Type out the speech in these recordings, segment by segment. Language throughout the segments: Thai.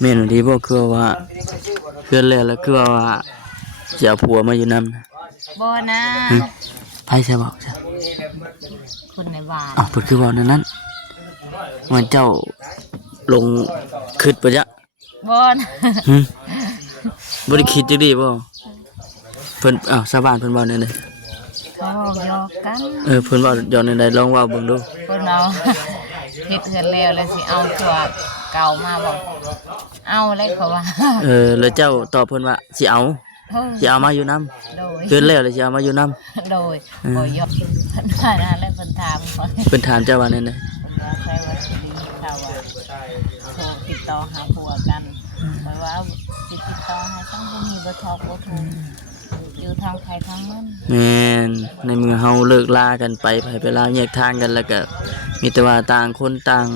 แม่นดีบ่คือว่าเพื่อนแล้วคือว่าจะเอาผัวมาอยู่นำนะ บ่นะ ไผใช่บ่จ้ะ คนในบ้าน อ้าวเพิ่นคือเว้านั่นนั้นว่าเจ้าลงคิดบ่จ๊ะ บ่นะ หึบ่ได้คิดจักดีบ่เพิ่นอ้าวชาวบ้านเพิ่นเว้าแนวใด เขาหยอกกัน เพิ่นเว้าย้อนแนวใดลองเว้าเบิ่งดู เพิ่นเอาเฮ็ดเฮือนแล้วแล้วสิเอาตัวเก่ามาบ่เอาเลยเขาว่า แล้วเจ้าตอบเพิ่นว่าสิเอามาอยู่นำ โดย เพิ่นแล้วสิเอามาอยู่นำ โดยบ่หยอกเพิ่นว่านะแล้วเพิ่นถามเขา เพิ่นถามเจ้าว่าแนวใด ว่าใครว่าสิดีเขาว่าโทรติดต่อหาผัวกันเพราะว่าสิติดต่อหาทั้งบ่มีบ่ทอกบ่ถูกอยู่ทางใครทางมัน แม่นในเมื่อเฮาเลิกลากันไปลาวแยกทางกันแล้วก็มีแต่ว่าต่างคนต่าง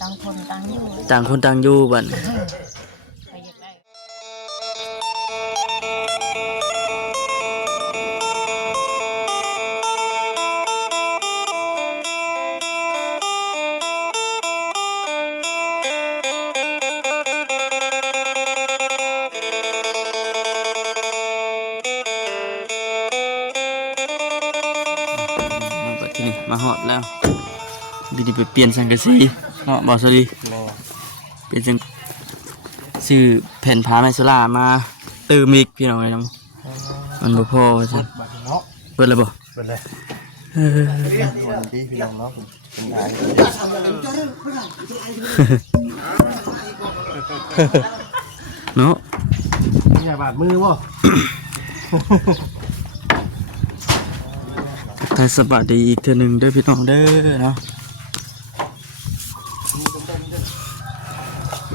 ต่างคนต่างอยู่ บัดนี้ ใครอยากได้ บัดนี้มาฮอดแล้วดีๆไปเปลี่ยนสังกะสีเนาะบ่สวัสดีเปลี่ยนสังซื้อแผ่นผ้าไม้สลามาเติมอีกพี่น้องไอ้น้องมันบ่พอว่าซั่นเบิดแล้วบ่ เป็นไร เออ คนที่พี่น้องเนาะเป็นไง เนาะ เนี่ยบาดมือวะ ถ้าสบายดีอีกเทื่อหนึงเด้อพี่น้องเด้อเนาะ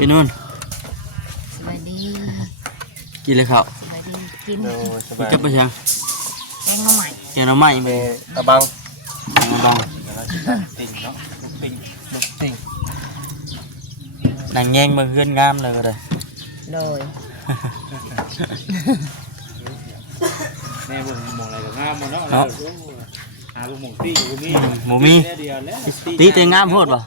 พี่นุ่น สวัสดี กินเลยครับ สวัสดีกิน ส กิ บาน ย กับไปยัง แกงหน่อไม้ แกงหน่อไม้ เม แม่ ตะบัง มาบัง ติ่งเนาะลูกติ่งลูกติ่ง นางแยงมาเฮือนงามเลยก็ได้ โดย แม่บ่มองอะไรก็งามบ่เนาะ เนาะ หาบ่มองตี้บ่มี หมูมี แค่เดียวแล้ว ตีแต่งามโพดบ่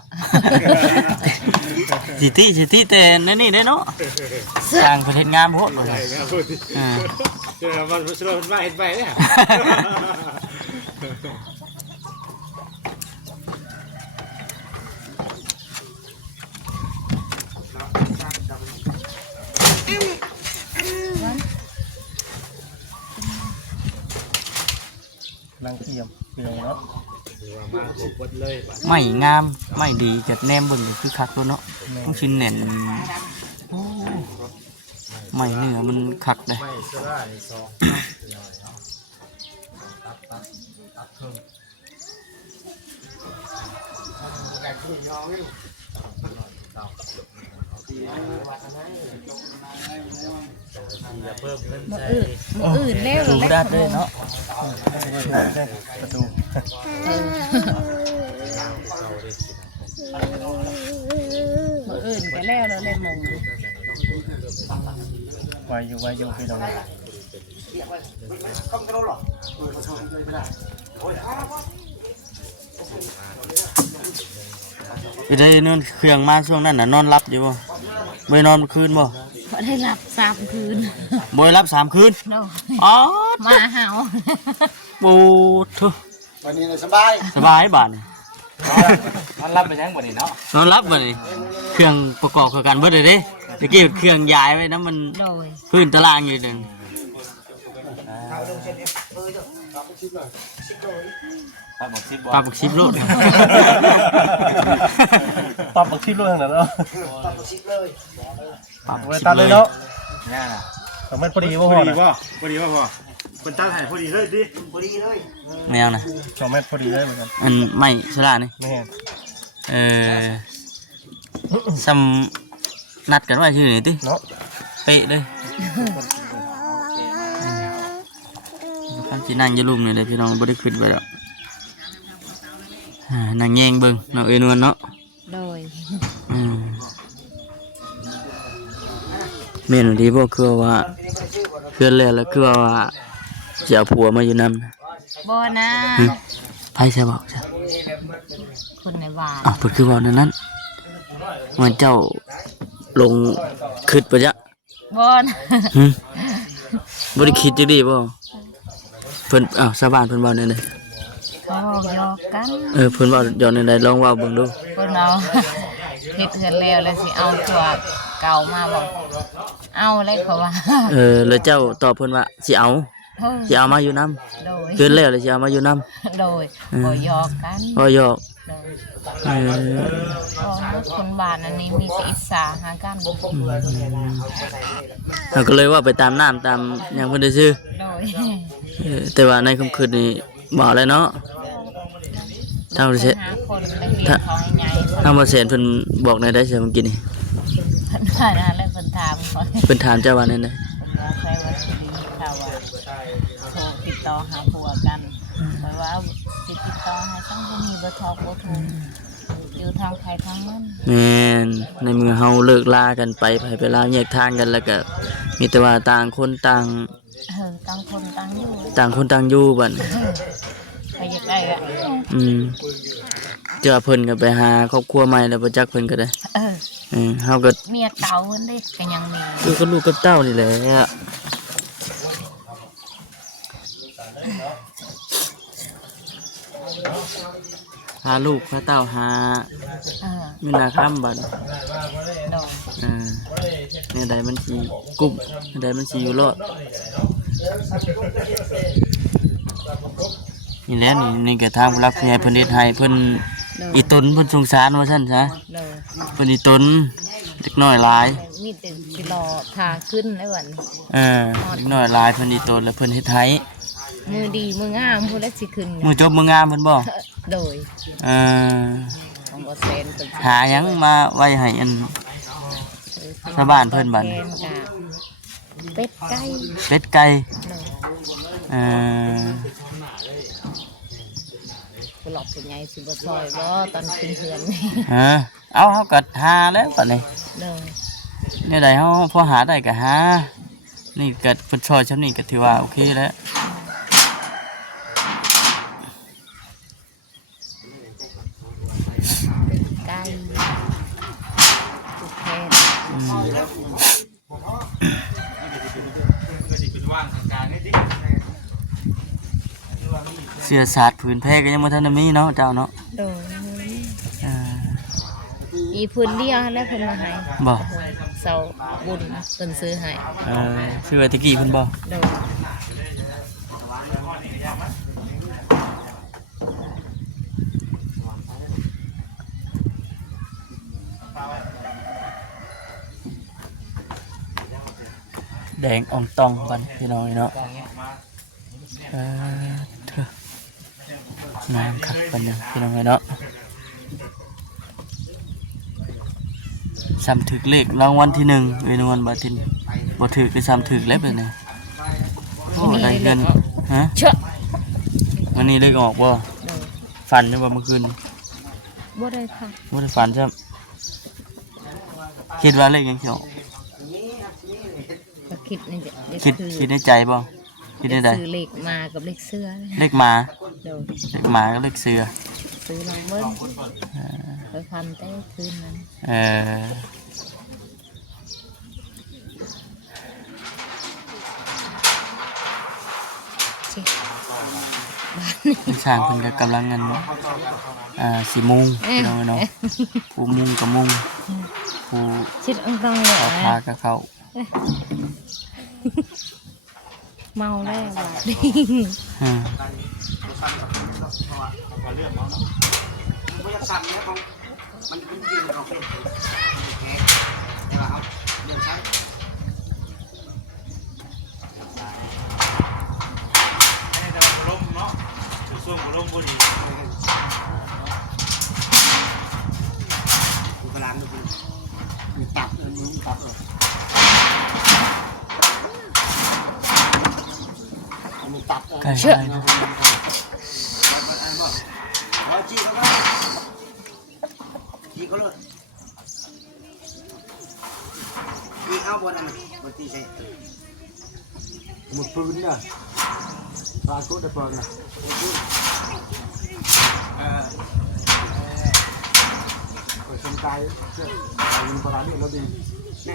สิตีแต่นั่นนี่ได้เนาะสร้างประเทศงามโพดบ่ ใช่ครับพูดสิ อ่า เจอมันสโลมันว่าเฮ็ดไปเนี่ย นางเทียมพี่น้องเนาะ มาบ่บดเลยบัด ไม่งามไม่ดีจัดแนมเบิ่งนี่คือคักตัวเนาะมันชิ้นแน่นโอ้ไม่เนื้อมันคักเลย ไม่สลานี่ซองอย่าเพิ่มเงินใส่ มื้ออื่นแล้ว ดูด้านเลยเนาะ ประตู มื้ออื่นก็แล้วแล้วมง ไวอยู่พี่น้อง ไปได้นู่นเครื่องมาช่วงนั้นน่ะนอนรับอยู่บ่บ่ได้นอนเมื่อคืนบ่ บ่ได้หลับ3คืน บ่ได้รับ3คืน โดย อ๋อ มาหาว โอ้โถ วันนี้สบาย สบายบาดนี่ มันรับไปยังบ่นี่เนาะ นอนรับบ่นี่เครื่องประกอบเข้ากันเบิดเลยเด้ตะกี้เครื่องย้ายไว้นะมัน โดย พื้นตารางอยู่หนึง ครับบอก10บ่ ปลาบักชิบโลด ปรับบักทิพย์ด้วยทางนั้นเนาะ ปลาบัก ไว้ ชิบ ตัดเลยเนาะ เนี่ยน่ะ แต่ไม่พอดี พ ว่า อ พอ ดี นะ บ่พอดีบ่พอเพิ่นตัดให้พอดีเลยดิ แนวนะ 2 เมตรพอดีเลยเหมือนกัน อันไม่ฉลาดนี่ ไม่เห็น ซ้ำนัดกันไว้ที่ไหนติ เนาะ เป๊ะเลยข้างที่นั่งอยาลุ่มนี่เลยพี่น้องบ่ได้ขึ้นไปแล้วนั่งแยงเบิ่งน้องเอ้ยนวลเนาะ โดย แม่นดีบ่คือว่าเพื่อนแล้วคือว่าจะเอาผัวมาอยู่นำนะ บ่นะ ไผใช่บ่จ้ะ คนในบ้าน อ้าวเพิ่นคือเว้านั่นนั้นว่าเจ้า ลงคิดปะจ๊ะ บอน หึบ่ได้คิดจักดีบ่เพิ่นอ้าวชาวบ้านเพิ่นเว้าแนวใด เขาหยอกกัน เพิ่นเว้าย้อนแนวใดลองเว้าเบิ่งดู เพิ่นเอาเฮ็ดเฮือนแล้วแล้วสิเอาตัวเก่ามาบ่เอาเลยเขาว่า แล้วเจ้าตอบเพิ่นว่าสิเอา เฮ้ย สิเอามาอยู่นํ โดย เพิ่นแล้วเลยสิเอามาอยู่นํ โดยบ่หยอกกัน บ่หยอก โดย เออ ก็คนบ้านอันนี้มีสิอิสาหากัน เราก็เลยว่าไปตามน้ำตามหยังเพิ่นได้ซื้อ โดย แต่ว่าในค่ำคืนนี้บ่แล้วเนาะทางบ่เสร็จ หาคนไปเลี้ยงเขาให้ใหญ่ ทางบ่เสร็จเพิ่นบอกในได้เสียเมื่อกี้นี่ เพิ่นว่านะแล้วเพิ่นถามเขา เพิ่นถามเจ้าว่าในใด ว่าใครว่าสิดีข่าวว่าโทรติดต่อหาผัวกันเพราะว่าสิติดต่อหาต้องบ่มีเบอร์โทรบ่โทรอยู่ทางใครทางมัน แม่นในเมื่อเฮาเลิกลากันไปไปลาแยกทางกันแล้วก็มีแต่ว่าต่างคนต่าง ต่างคนต่างอยู่ ต่างคนต่างอยู่บัด ใครอยากได้ก็ เจ้าเพิ่นก็ไปหาครอบครัวใหม่แล้วบ่จักเพิ่นก็ได้เฮาก็ เมียเก่าเพิ่นเด้ก็ยังมี อยู่กับลูกกับเต้านี่แหละหาลูกหาเต้าหา มีนาข้ามบัน โดน เนี่ยใดมันสีกุ้มเนี่ยใดมันสีอยู่รอดนี่แหละนี่กระทางผู้รักผู้ใหญ่เพิ่นเฮ็ดให้เพิ่นอีตนเพิ่นสงสารว่าซั่นซะ โดน เพิ่นอีตนเด็กน้อยหลาย มีแต่สิรอพาขึ้นได้บัดนี้ เด็กน้อยหลายเพิ่นอีตนแล้วเพิ่นเฮ็ดให้ มือดีมืองามผู้ใดสิขึ้น มือจบมืองามเพิ่นบ่ โดย ของบ่แซนเพิ่น หาหยังมาไว้ให้อัน ชาวบ้านเพิ่นบัด แทนกะเป็ดไก่ เป็ดไก่ โดน ผู้หลอกผู้ใหญ่สิบ่ซอยบ่ตอนขึ้นเฮือนนี่ เอาเฮาก็หาแล้วบัดนี้ โดน เนี่ยใดเฮาพอหาได้ก็หานี่ก็เพิ่นช่วยชั้นนี้ก็ถือว่าโอเคแล้ว เป็ดไก่ทุกแทน เสื้อสาดผืนแพรก็ยังบ่ทันได้มีเนาะเจ้าเนาะ โดน เออ อีพื้นเดียวแล้วเพิ่นมาให้ บ่ เสาบุญเพิ่นซื้อให้ ซื้อไว้ตะกี้เพิ่นบ่ โดน แดงอ่องตองบัดพี่น้องเนาะเถอะงามคักบัดนึงพี่น้องเนาะซ้ำถึกเลขรางวัลที่1เวยนวันบาทินบ่ถึกคือซ้ำถึกแล้วเด้อนี่โอ้ได้เงินฮะ เชอะ วันนี้เลขออกบ่ โดน ฝันจังบ่เมื่อคืน บ่ได้ค่ะ บ่ได้ฝันครับคิดว่าเลขยังสิออก ก็คิดนี่จะได้ คิดในใจบ่คิดได้ใด ซื้อเลขมากับเลขเสื้อ เลขหมา โดน เลขหมาก็เลขเสือ ซื้อลองเบิ่งเคยพันแต่คืนนั้น เออ สิ ช่างเพิ่นก็กำลังกันสิมุงพี่น้องเนาะผู้มุงก็มุงผู้ ชิดอังต้องเลย เอาผ้าก็เข้า เมาแล้วบาดนี้ อืมไก่ไก่นะ một phương nè ba cốt đẹp vâng nè rồi chân tay mình có đánh được nó đi แ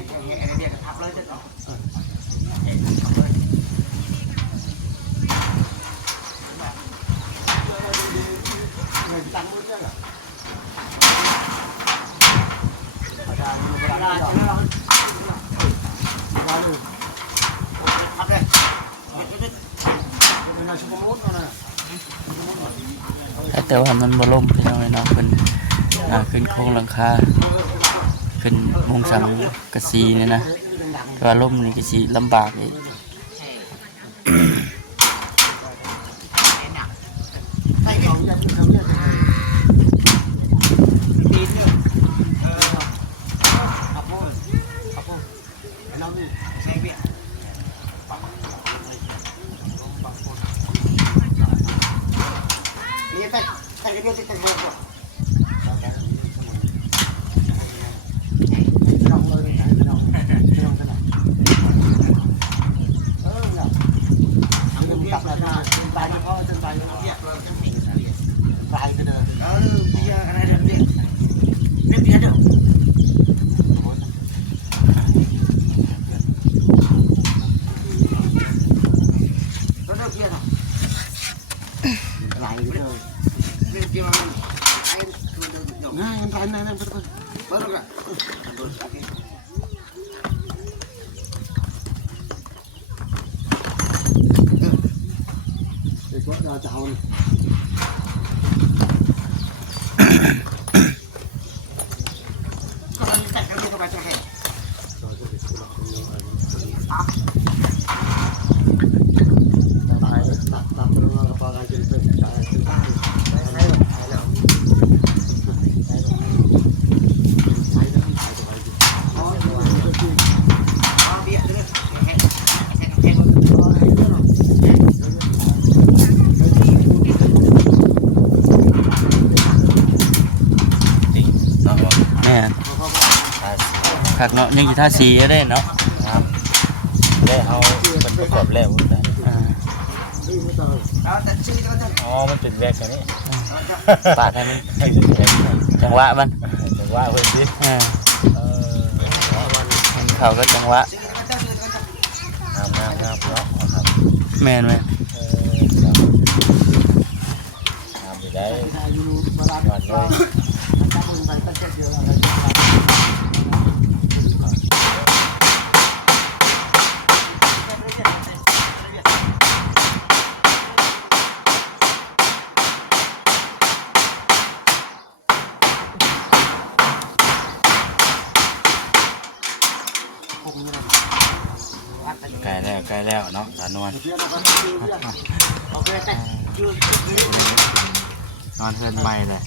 ต่ว่ามันบ่ล่มพี่น้องเนาะขึ้นโครงหลังคาขึ้นมุงสังกะสีเนี่ยนะแต่ว่าล่มนี่กะสีลำบากอีกคักเนาะยังอยู่ท่าสีได้เนาะครับได้เอามันประกอบแล้วอ๋อมันเป็นแวกอันนี้ปาดให้มันจังหวะมันจังหวะเพิ่นสิเขาก็จังหวะงามเนาะครับแม่นไหมงามอยู่ได้ยอดเลยใกล้แล้วเนาะสานวลนอนเพื่อนไม่เลย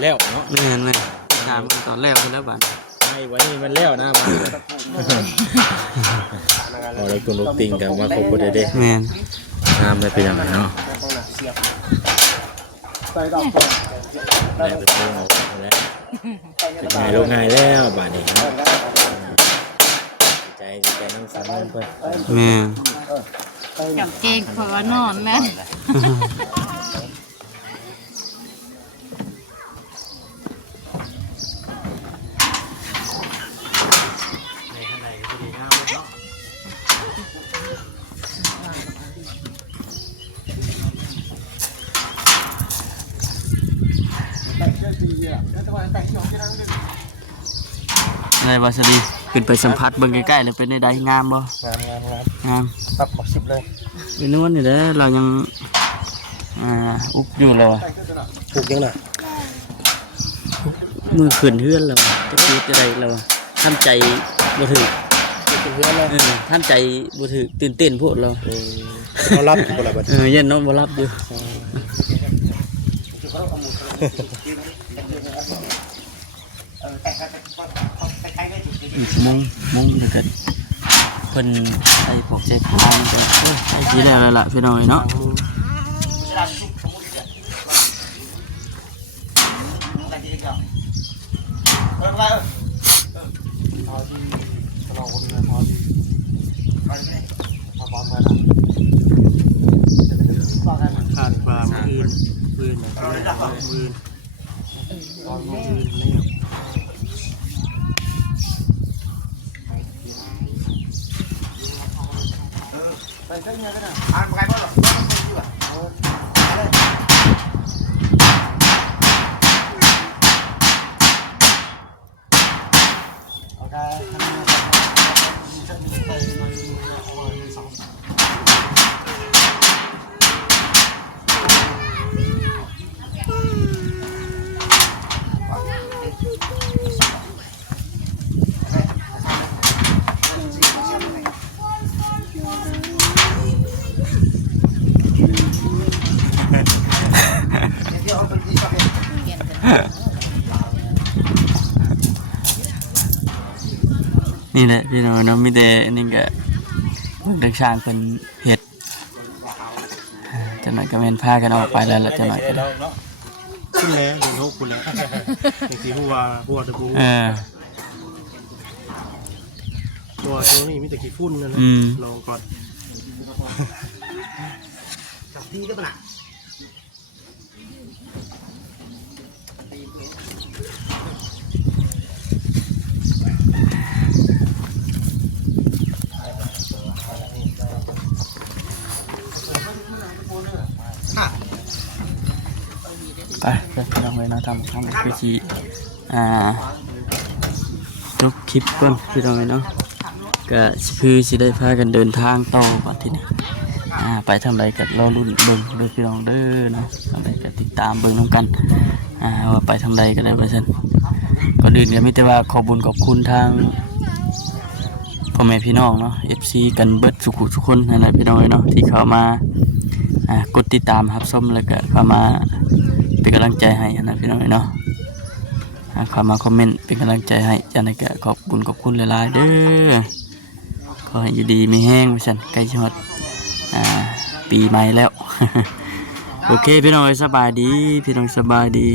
แล้วเนาะนี่เห็นไหมงานมันตอนแล้วไปแล้วบ้านไอ้ไว้นี่มันแล้วนะมาพอเราตัวลูกติงกันว่าเขาพูดได้แม่นงามเลยเป็นยังไงเนาะได้ไปตัวเอาแล้วเป็นไงลูกไงแล้วบ้านนี้เนาะใจน้องสาวนั่นเพื่อนแม่จับเก่งเพราะว่านอนนะอะไรบาสดีขึ้นไปสัมผัสเบิ่งใกล้ๆเลยเป็นในใดงามบ่งามตักขอบสิบเลยเป็นนวลนี่แหละเรายังอุกอยู่เราอุกยังไงมือขึ้นเฮือนเราจะพูดจะได้เราท่านใจบ่ถือท่านใจบ่ถือตื่นเต้นพวกเรารับบ่ล่ะเย็นน้องบ่รับอยู่มุ้งเด็ดเพิ่นใส่พวกใจพานก็ใส่ทีแล้วล่ะพี่น้อยเนาะ ขาดปลาปืนปืนปืนไปเส้นเงี้ยกันนะอ่านไปบ้างหรอโอเคทำงานไปสองนี่แหละพี่น้องเนาะมีแต่นี่ก็เด็กช่างเป็นเฮ็ดจังหน่อยก็แม่นพากันออกไปแล้วจังหน่อยก็ได้ คุณแล้วเดี๋ยวโน้คุณแล้วอย่างที่หัวตะปูตัวนี้มีแต่ขี้ฝุ่นนั่นแหละลองก่อนจับที่ก็ปะไปเพื่อนเราเลยนะทำคือชีจบคลิปก่อนพี่น้องเนาะก็คือสิได้พากันเดินทางต่อก่อนที่นี่ไปทำไรกันรอรุ่นเบิ่งด้วยพี่น้องเด้อเนาะทำไรกันติดตามเบิ่งน้องกันว่าไปทำไรกันได้ไปซั่นก่อนอื่นก็มีแต่ว่าขอบุญขอบคุณทางพ่อแม่พี่น้องเนาะ FC กันเบิดสุขุทุกคนนั่นแหละพี่น้องเนาะที่เข้ามากดติดตามรับชมแล้วก็เข้ามาเป็นกำลังใจให้นะพี่น้องเนาะเข้ามาคอมเมนต์เป็นกำลังใจให้จังได๋ก็ขอบคุณหลายๆเด้อขอให้อยู่ดีมีแห้งว่าซั่นใกล้ฮอดปีใหม่แล้ว โอเคพี่น้องสบายดีพี่น้องสบายดี